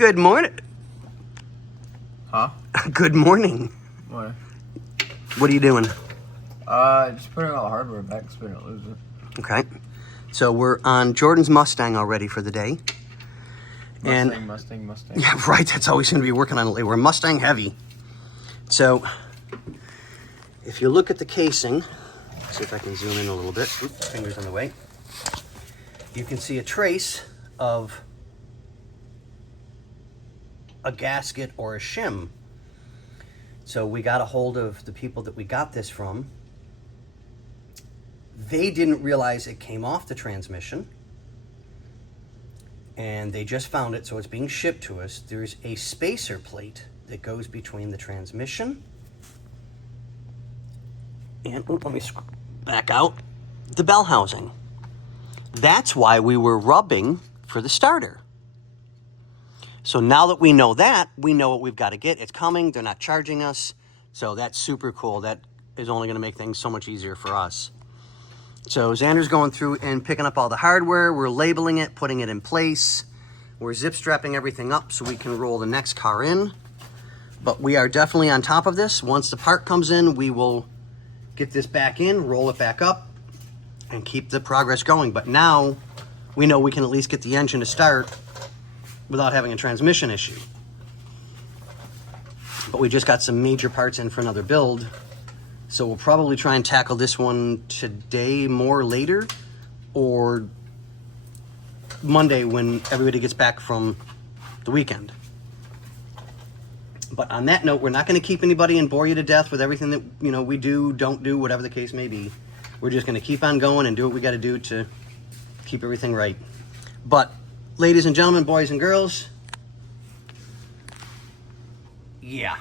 Good morning. Huh? Good morning. What? What are you doing? Just putting all the hardware back so we don't lose it. Okay. So we're on Jordan's Mustang already for the day. Mustang. Yeah, right. That's all we seem to be working on lately. We're Mustang heavy. So if you look at the casing, see if I can zoom in a little bit. Oops, fingers in the way. You can see a trace of a gasket or a shim. So we got a hold of the people that we got this from. They didn't realize it came off the transmission, and they just found it, so it's being shipped to us. There's a spacer plate that goes between the transmission and, let me back out, the bell housing. That's why we were rubbing for the starter. So now that we know that, we know what we've got to get. It's coming. They're not charging us. So that's super cool. That is only going to make things so much easier for us. So Xander's going through and picking up all the hardware. We're labeling it, putting it in place. We're zip strapping everything up so we can roll the next car in. But we are definitely on top of this. Once the part comes in, we will get this back in, roll it back up, and keep the progress going. But now we know we can at least get the engine to start without having a transmission issue. But we just got some major parts in for another build. So we'll probably try and tackle this one today more later, or Monday when everybody gets back from the weekend. But on that note, we're not going to keep anybody and bore you to death with everything that, we do, don't do, whatever the case may be. We're just going to keep on going and do what we got to do to keep everything right. But ladies and gentlemen, boys and girls, yeah,